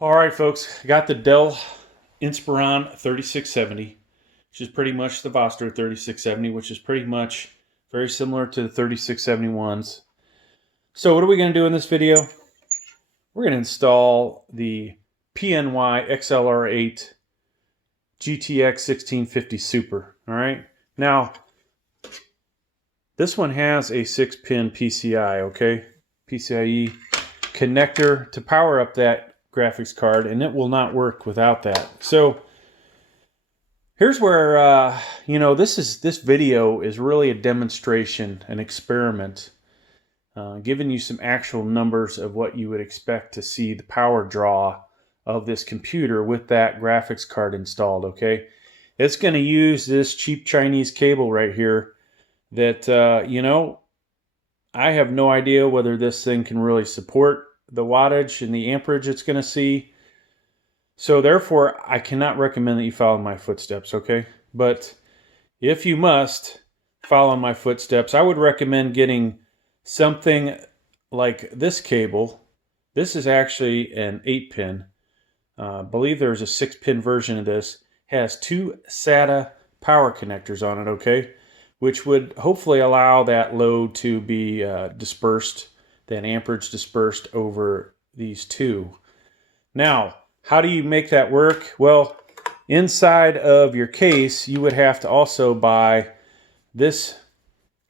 All right, folks, got the Dell Inspiron 3670, which is pretty much the Vostro 3670, which is pretty much very similar to the 3671s. So what are we going to do in this video? We're going to install the PNY XLR8 GTX 1650 Super. All right. Now, this one has a 6-pin PCI, okay? PCIe connector to power up that graphics card, and it will not work without that. So here's where this video is really a demonstration, an experiment, giving you some actual numbers of what you would expect to see the power draw of this computer with that graphics card installed. Okay, it's going to use this cheap Chinese cable right here that I have no idea whether this thing can really support the wattage and the amperage it's going to see. So therefore, I cannot recommend that you follow my footsteps, okay? But if you must follow my footsteps, I would recommend getting something like this cable. This is actually an 8-pin. I believe there's a 6-pin version of this. Has 2 SATA power connectors on it, okay? Which would hopefully allow that load to be dispersed, that amperage dispersed over these two. Now, how do you make that work? Well, inside of your case, you would have to also buy this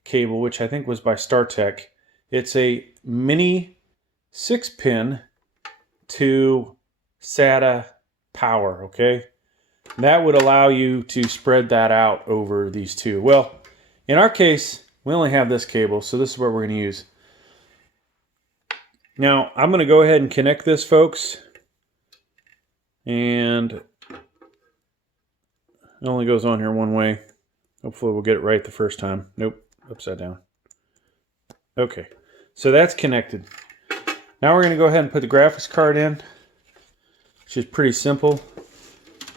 cable, which I think was by StarTech. It's a mini 6-pin to SATA power, okay? That would allow you to spread that out over these two. Well, in our case, we only have this cable, so this is what we're going to use. Now, I'm going to go ahead and connect this, folks. And it only goes on here one way. Hopefully we'll get it right the first time. Nope, upside down. Okay, so that's connected. Now we're going to go ahead and put the graphics card in, which is pretty simple.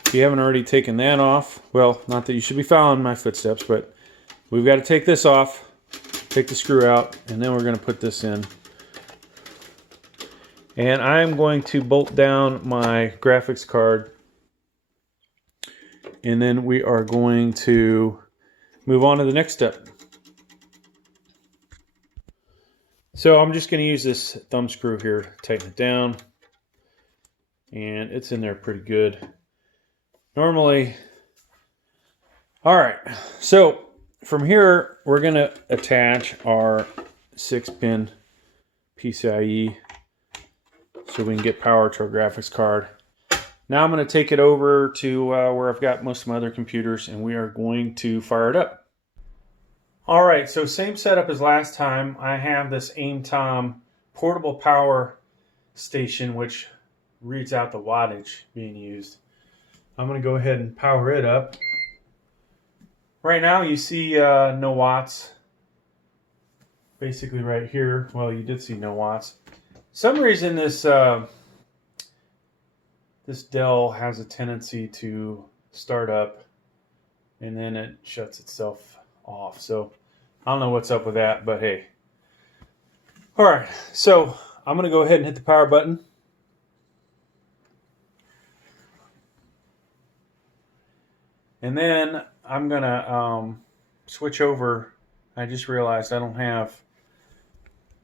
If you haven't already taken that off, well, not that you should be following my footsteps, but we've got to take this off, take the screw out, and then we're going to put this in. And I'm going to bolt down my graphics card, and then we are going to move on to the next step. So I'm just going to use this thumb screw here to tighten it down, and it's in there pretty good. Normally, all right, so from here, we're going to attach our 6-pin PCIe so we can get power to our graphics card. Now I'm going to take it over to where I've got most of my other computers, and we are going to fire it up. All right, so same setup as last time. I have this AimTom portable power station, which reads out the wattage being used. I'm going to go ahead and power it up. Right now you see no watts. Basically right here, well, you did see no watts. Some reason this Dell has a tendency to start up and then it shuts itself off. So I don't know what's up with that, but hey. All right, so I'm going to go ahead and hit the power button. And then I'm going to switch over. I just realized I don't have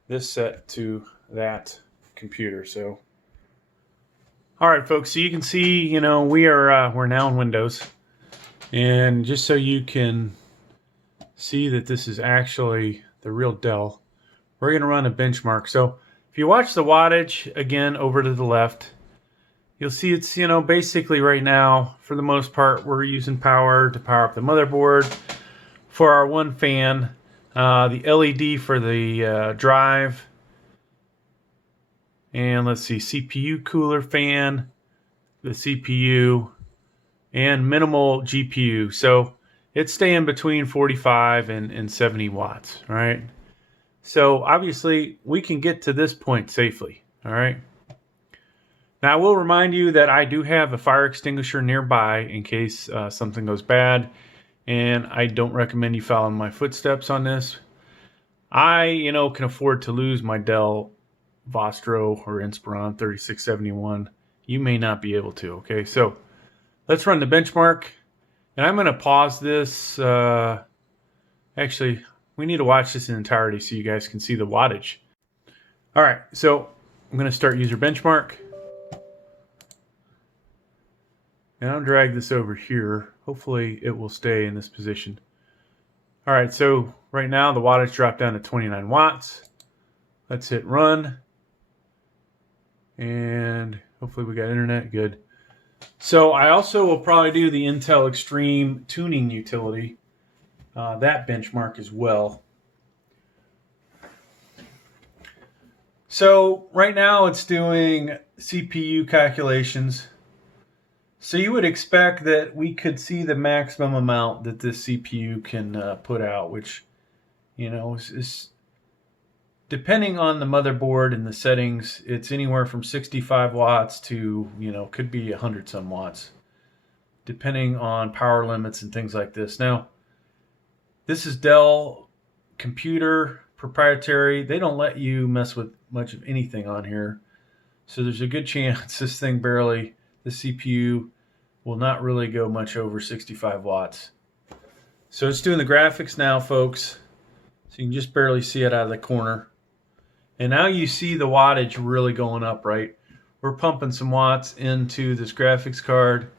this set to that computer. So, all right, folks. So you can see, we're now in Windows, and just so you can see that this is actually the real Dell, we're going to run a benchmark. So if you watch the wattage again over to the left, you'll see it's basically right now, for the most part, we're using power to power up the motherboard for our one fan, the LED for the drive. And let's see, CPU cooler fan, the CPU, and minimal GPU. So it's staying between 45 and 70 watts, all right? So obviously we can get to this point safely, all right? Now I will remind you that I do have a fire extinguisher nearby in case something goes bad, and I don't recommend you following my footsteps on this. I, can afford to lose my Dell Vostro or Inspiron 3671 you may not be able to. Okay, so let's run the benchmark. And I'm going to pause this. Actually, we need to watch this in entirety so you guys can see the wattage. All right, so I'm going to start user benchmark. And I'll drag this over here. Hopefully it will stay in this position. All right, so right now the wattage dropped down to 29 watts. Let's hit run. And hopefully we got internet, good. So I also will probably do the Intel Extreme tuning utility, that benchmark as well. So right now it's doing CPU calculations. So you would expect that we could see the maximum amount that this CPU can put out, which, you know, is depending on the motherboard and the settings, it's anywhere from 65 watts to, you know, could be 100 some watts, depending on power limits and things like this. Now, this is Dell computer, proprietary. They don't let you mess with much of anything on here. So there's a good chance this thing barely, the CPU will not really go much over 65 watts. So it's doing the graphics now, folks. So you can just barely see it out of the corner. And now you see the wattage really going up, right? We're pumping some watts into this graphics card.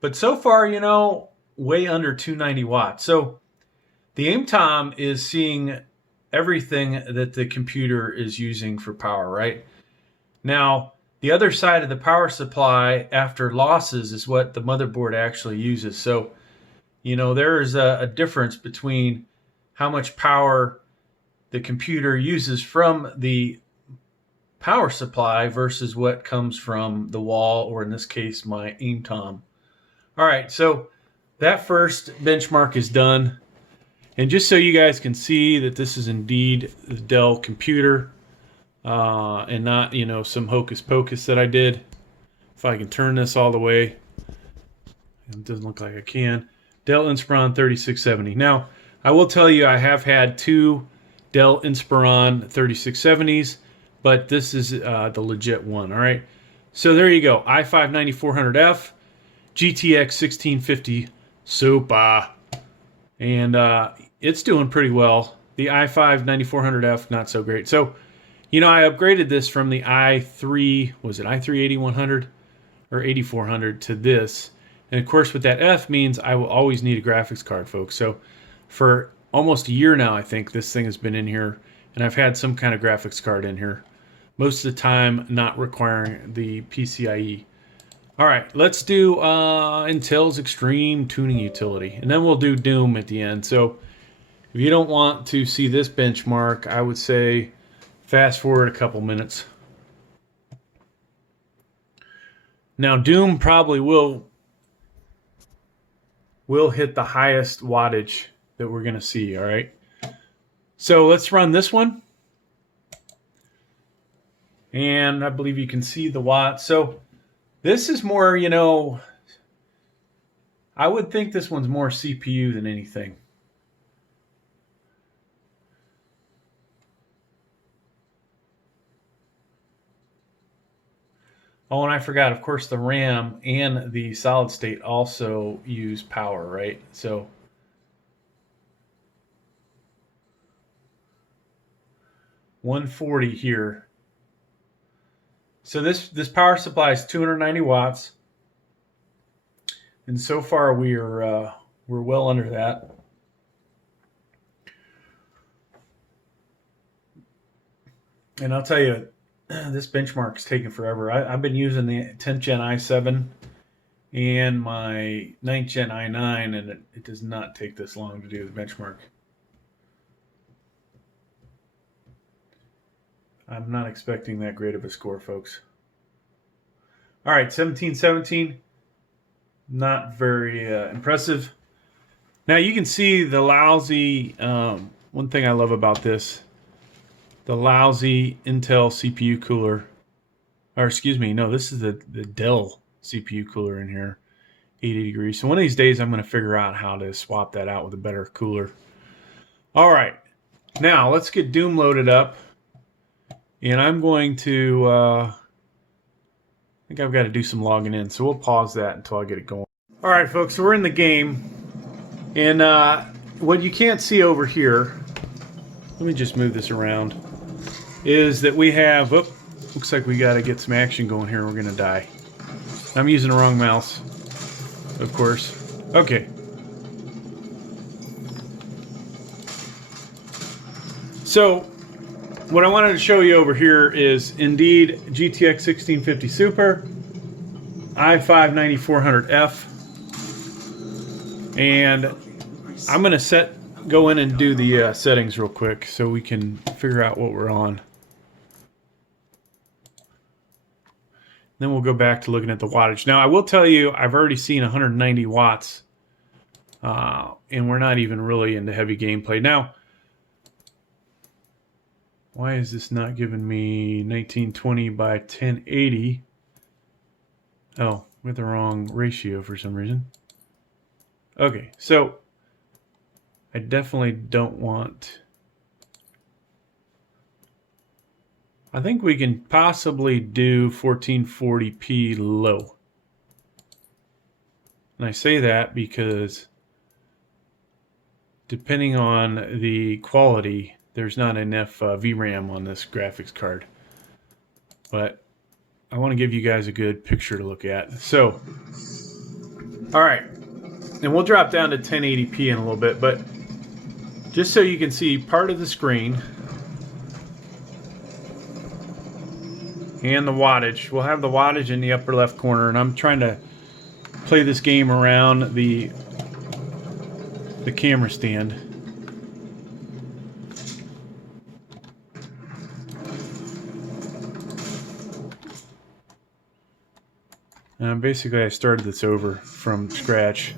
But so far, you know, way under 290 watts. So the AIM-TOM is seeing everything that the computer is using for power, right? Now, the other side of the power supply after losses is what the motherboard actually uses. So, you know, there is a difference between how much power the computer uses from the power supply versus what comes from the wall, or in this case, my AIM-TOM. All right, so that first benchmark is done. And just so you guys can see that this is indeed the Dell computer and not, you know, some hocus pocus that I did. If I can turn this all the way, it doesn't look like I can. Dell Inspiron 3670. Now, I will tell you I have had two Dell Inspiron 3670s, but this is the legit one, all right? So there you go, i5 9400F, GTX 1650 Super. And it's doing pretty well. The i5 9400F, not so great. So, you know, I upgraded this from the i3, was it i3 8100 or 8400 to this. And of course, what that F means, I will always need a graphics card, folks. So for almost a year now, I think this thing has been in here, and I've had some kind of graphics card in here. Most of the time, not requiring the PCIe. All right, let's do Intel's Extreme Tuning Utility, and then we'll do Doom at the end. So if you don't want to see this benchmark, I would say fast forward a couple minutes. Now, Doom probably will hit the highest wattage that we're going to see, all right? So let's run this one. And I believe you can see the watts. So this is more, you know, I would think this one's more CPU than anything. Oh, and I forgot, of course, the RAM and the solid state also use power, right? So 140 here. So this power supply is 290 watts. And so far we're well under that. And I'll tell you, this benchmark's taking forever. I've been using the 10th Gen i7 and my 9th Gen i9, and it does not take this long to do the benchmark. I'm not expecting that great of a score, folks. All right, 1717, not very impressive. Now you can see the lousy, one thing I love about this, the lousy Intel CPU cooler, or excuse me, no, this is the Dell CPU cooler in here, 80 degrees. So one of these days I'm going to figure out how to swap that out with a better cooler. All right, now let's get Doom loaded up. And I'm going to, I think I've got to do some logging in, so we'll pause that until I get it going. All right, folks, so we're in the game. And what you can't see over here, let me just move this around, is that we have, oh, looks like we got to get some action going here. We're going to die. I'm using the wrong mouse, of course. Okay. So, what I wanted to show you over here is indeed GTX 1650 Super, i5 9400F, and I'm going to go in and do the settings real quick so we can figure out what we're on. Then we'll go back to looking at the wattage. Now, I will tell you, I've already seen 190 watts, and we're not even really into heavy gameplay. Now, why is this not giving me 1920 by 1080? Oh, with the wrong ratio for some reason. Okay, so I definitely don't want... I think we can possibly do 1440p low. And I say that because depending on the quality, there's not enough VRAM on this graphics card. But I want to give you guys a good picture to look at. So, all right. And we'll drop down to 1080p in a little bit, but just so you can see part of the screen and the wattage. We'll have the wattage in the upper left corner, and I'm trying to play this game around the camera stand. And basically I started this over from scratch.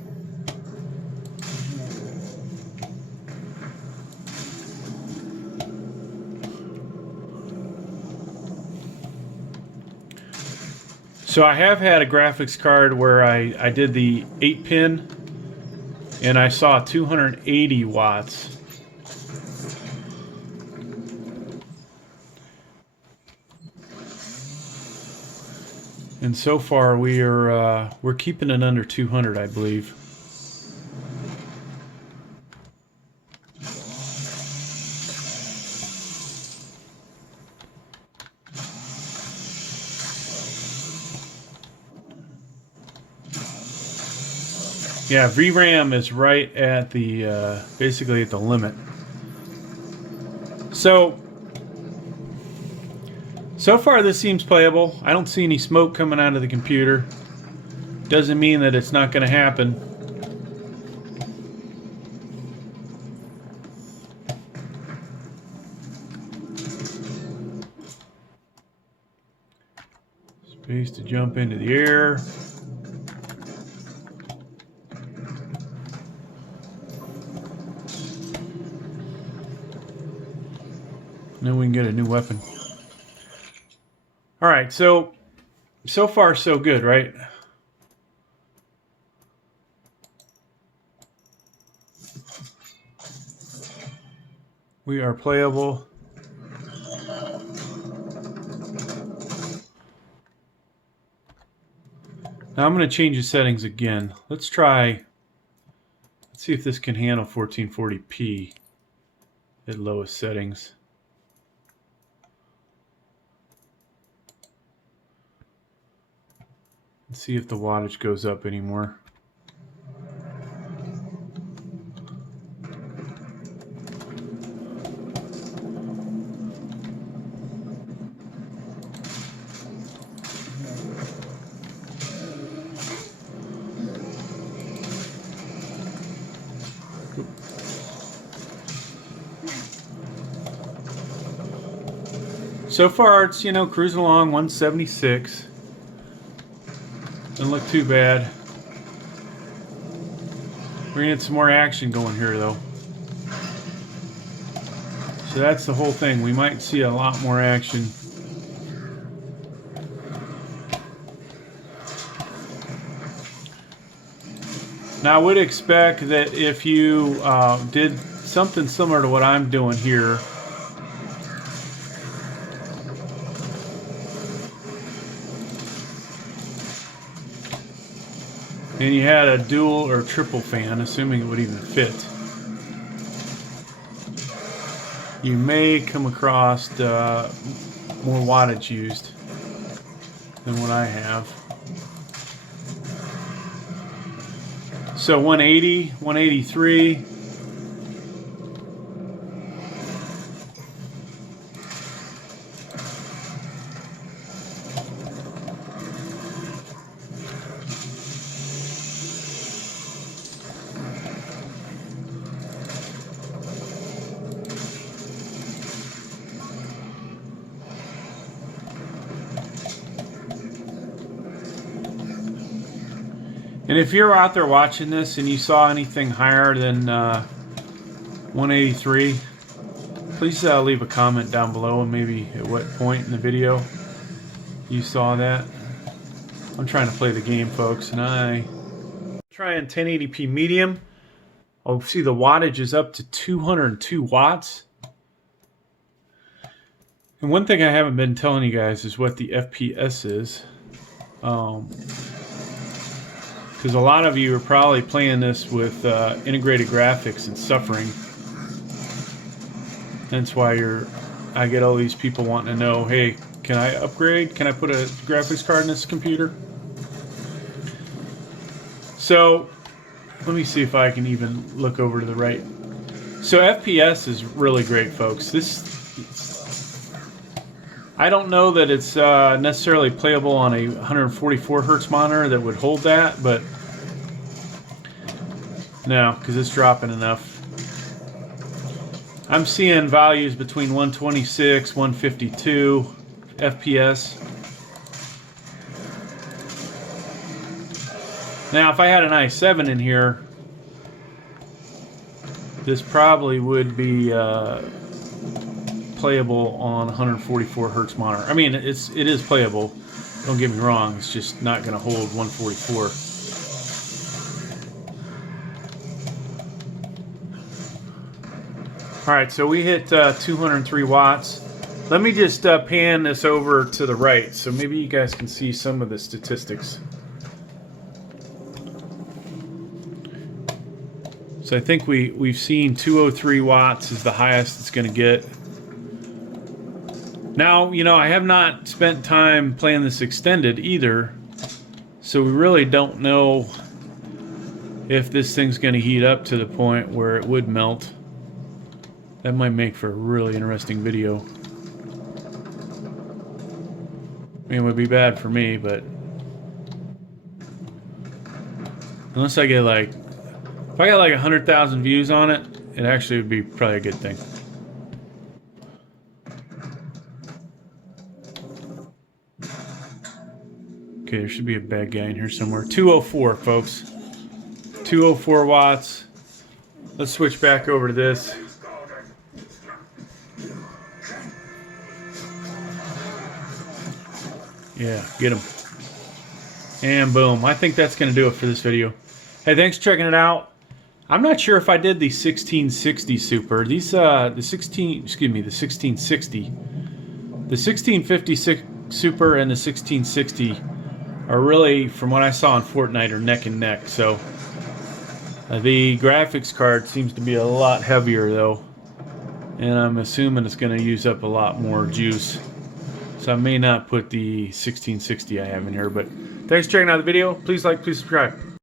So I have had a graphics card where I did the 8-pin and I saw 280 watts. And so far we're keeping it under 200, I believe. Yeah, VRAM is right at the basically at the limit. So far this seems playable. I don't see any smoke coming out of the computer. Doesn't mean that it's not going to happen. Space to jump into the air. Then we can get a new weapon. All right, so far so good, right? We are playable. Now I'm going to change the settings again. Let's see if this can handle 1440p at lowest settings. Let's see if the wattage goes up anymore. So far it's, you know, cruising along 176. Doesn't look too bad. We're gonna get some more action going here though. So that's the whole thing. We might see a lot more action. Now I would expect that if you did something similar to what I'm doing here, and you had a dual or triple fan, assuming it would even fit, you may come across more wattage used than what I have. So 180, 183. And if you're out there watching this and you saw anything higher than 183, please leave a comment down below and maybe at what point in the video you saw that. I'm trying to play the game, folks, and I'm trying 1080p medium. Oh, see, the wattage is up to 202 watts. And one thing I haven't been telling you guys is what the FPS is. Because a lot of you are probably playing this with integrated graphics and suffering. That's why I get all these people wanting to know, hey, can I upgrade? Can I put a graphics card in this computer? So, let me see if I can even look over to the right. So FPS is really great, folks. I don't know that it's necessarily playable on a 144 hertz monitor that would hold that, but no, because it's dropping enough. I'm seeing values between 126, 152 FPS. Now, if I had an i7 in here, this probably would be playable on 144 hertz monitor. I mean, it is playable. Don't get me wrong. It's just not going to hold 144. All right, so we hit 203 watts. Let me just pan this over to the right, so maybe you guys can see some of the statistics. So I think we've seen 203 watts is the highest it's going to get. Now, you know, I have not spent time playing this extended either, so we really don't know if this thing's going to heat up to the point where it would melt. That might make for a really interesting video. I mean, it would be bad for me, but unless I get like, if I got like 100,000 views on it, it actually would be probably a good thing. Okay, there should be a bad guy in here somewhere. 204, folks. 204 watts. Let's switch back over to this. Yeah, get him. And boom. I think that's going to do it for this video. Hey, thanks for checking it out. I'm not sure if I did the 1660 Super. These, the 1660. The 1650 Super and the 1660 are really, from what I saw in Fortnite, are neck and neck. So the graphics card seems to be a lot heavier though, and I'm assuming it's going to use up a lot more juice. So I may not put the 1660 I have in here, but thanks for checking out the video. Please like, please subscribe.